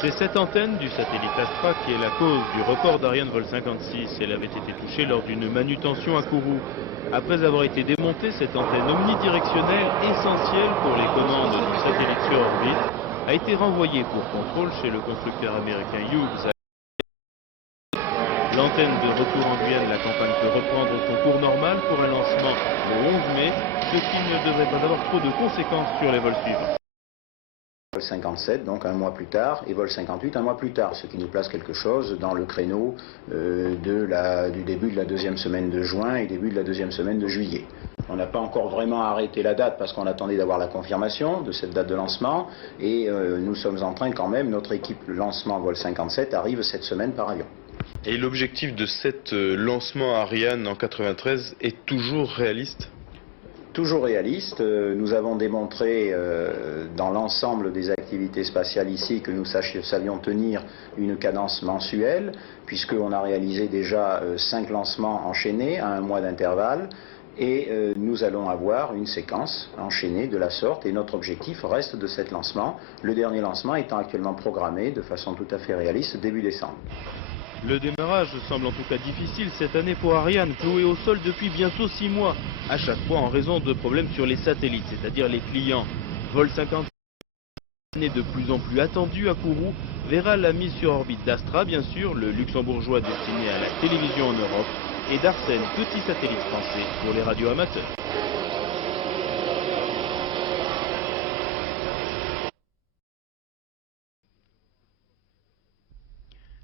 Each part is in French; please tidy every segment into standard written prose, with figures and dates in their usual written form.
C'est cette antenne du satellite Astra qui est la cause du report d'Ariane vol 56. Elle avait été touchée lors d'une manutention à Kourou. Après avoir été démontée, cette antenne omnidirectionnelle, essentielle pour les commandes du satellite sur orbite, a été renvoyée pour contrôle chez le constructeur américain Hughes. L'antenne de retour en Guyane, la campagne peut reprendre son cours normal pour un lancement le 11 mai, ce qui ne devrait pas avoir trop de conséquences sur les vols suivants. Vol 57, donc un mois plus tard, et vol 58 un mois plus tard, ce qui nous place quelque chose dans le créneau du début de la deuxième semaine de juin et début de la deuxième semaine de juillet. On n'a pas encore vraiment arrêté la date parce qu'on attendait d'avoir la confirmation de cette date de lancement, et nous sommes en train quand même, notre équipe lancement vol 57 arrive cette semaine par avion. Et l'objectif de cet lancement Ariane en 93 est toujours réaliste ? Toujours réaliste. Nous avons démontré dans l'ensemble des activités spatiales ici que nous savions tenir une cadence mensuelle, puisqu'on a réalisé déjà 5 lancements enchaînés à un mois d'intervalle, et nous allons avoir une séquence enchaînée de la sorte, et notre objectif reste de cet lancement, le dernier lancement étant actuellement programmé de façon tout à fait réaliste début décembre. Le démarrage semble en tout cas difficile cette année pour Ariane, clouée au sol depuis bientôt 6 mois, à chaque fois en raison de problèmes sur les satellites, c'est-à-dire les clients. Vol 50, année de plus en plus attendue à Kourou, verra la mise sur orbite d'Astra, bien sûr, le luxembourgeois destiné à la télévision en Europe, et d'Arsène, petit satellite français pour les radios amateurs.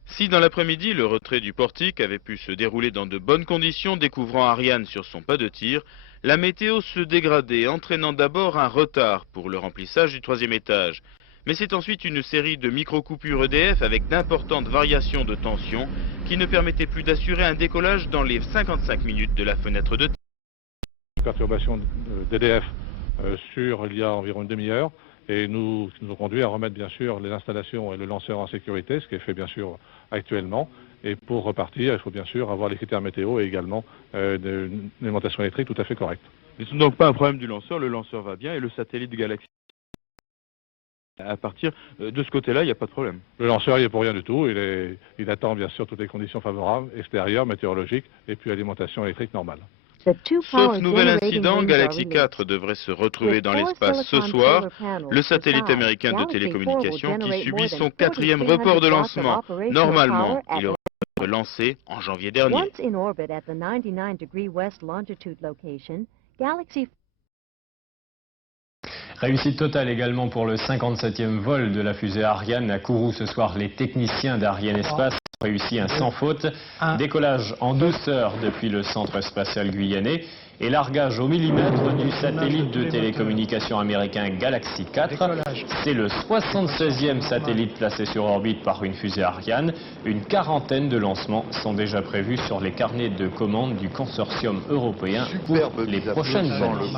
Si dans l'après-midi, le retrait du portique avait pu se dérouler dans de bonnes conditions, découvrant Ariane sur son pas de tir, la météo se dégradait, entraînant d'abord un retard pour le remplissage du 3e étage. Mais c'est ensuite une série de micro-coupures EDF avec d'importantes variations de tension qui ne permettaient plus d'assurer un décollage dans les 55 minutes de la fenêtre de tir. Perturbation d'EDF il y a environ une demi-heure, et nous ont conduit à remettre bien sûr les installations et le lanceur en sécurité, ce qui est fait bien sûr actuellement. Et pour repartir, il faut bien sûr avoir les critères météo et également une alimentation électrique tout à fait correcte. Ce n'est donc pas un problème du lanceur, le lanceur va bien et le satellite Galaxy. À partir de ce côté-là, il n'y a pas de problème. Le lanceur, il n'y est pour rien du tout, il attend bien sûr toutes les conditions favorables, extérieures, météorologiques, et puis alimentation électrique normale. Sauf nouvel incident, Galaxy 4 devrait se retrouver dans l'espace ce soir. Le satellite américain de télécommunications qui subit son 4e report de lancement. Normalement, il aurait été lancé en janvier dernier. Réussite totale également pour le 57e vol de la fusée Ariane à Kourou ce soir. Les techniciens d'Ariane Espace ont réussi un sans faute. Décollage en douceur depuis le centre spatial guyanais et largage au millimètre du satellite de télécommunications américain Galaxy 4. C'est le 76e satellite placé sur orbite par une fusée Ariane. Une quarantaine de lancements sont déjà prévus sur les carnets de commandes du consortium européen pour les prochaines années.